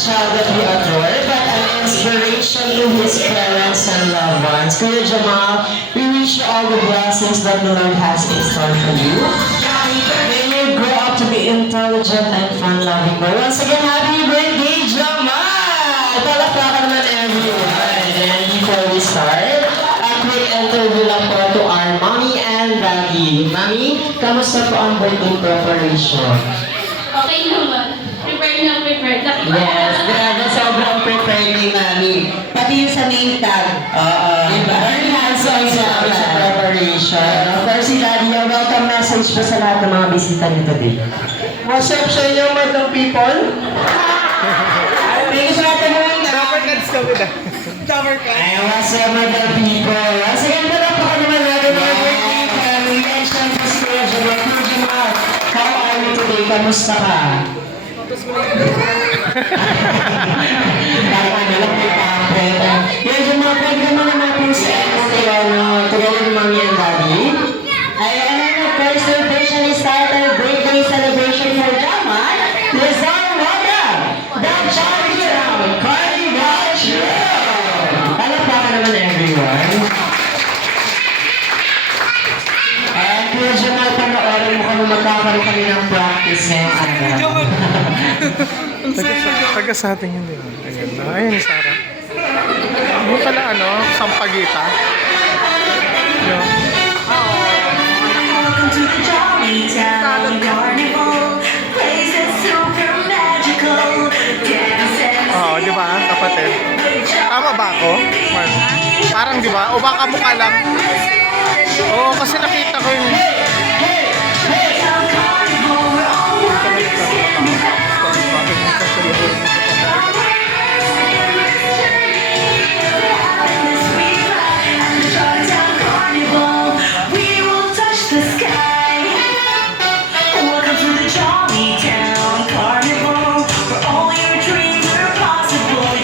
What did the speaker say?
child that we adore, but an inspiration to his parents and loved ones. Kuya Jamal, we wish you all the blessings that the Lord has in store for you. May you grow up to be intelligent and fun-loving boy. Once again, happy birthday, Jamal! Palakpakan naman everyone. And before we start, a quick interview lang po to our mommy and daddy. Mami, kamusta po ang birthday preparation? Okay naman. Prepared na prepared. Yes, grabe, sobrang prepared ni Mami. Pati yung sa name tag. Diba? Very hands-on sa preparation. Of course, si Daddy, a welcome message po sa lahat ng mga bisita niyo today. What's up sa inyo, madam people? Thank you sa lahat ng mga Ay, what's up, mga people? Once again, palakpakan naman natin mga birthday family. And syempre si Kuya Jamal. Kuya Jamal, how are you today? Kamusta ka? Parang ano lang may pangkret. Kuya Jamal, pwede naman natin sa together ni Mommy and Daddy. Ayan, of course, celebration is started. Birthday celebration for Jamal. Lizar Wada, the champion, Carnival Show! Palakpakan naman everyone. And Kuya Jamal, panoorin mo kami magkakaroon kami ng practice ngayong araw. Taga sa atin yun, di ba? Ayan, ayun ni Sarah. Yung pala, Sampaguita. Yun. Welcome to the Jolly Town Carnival. Places super magical. Dance and Oo, di ba? Kapatid. Tama ba ako? Man. Parang di ba? O baka mukha lang. Oo, kasi nakita ko yung...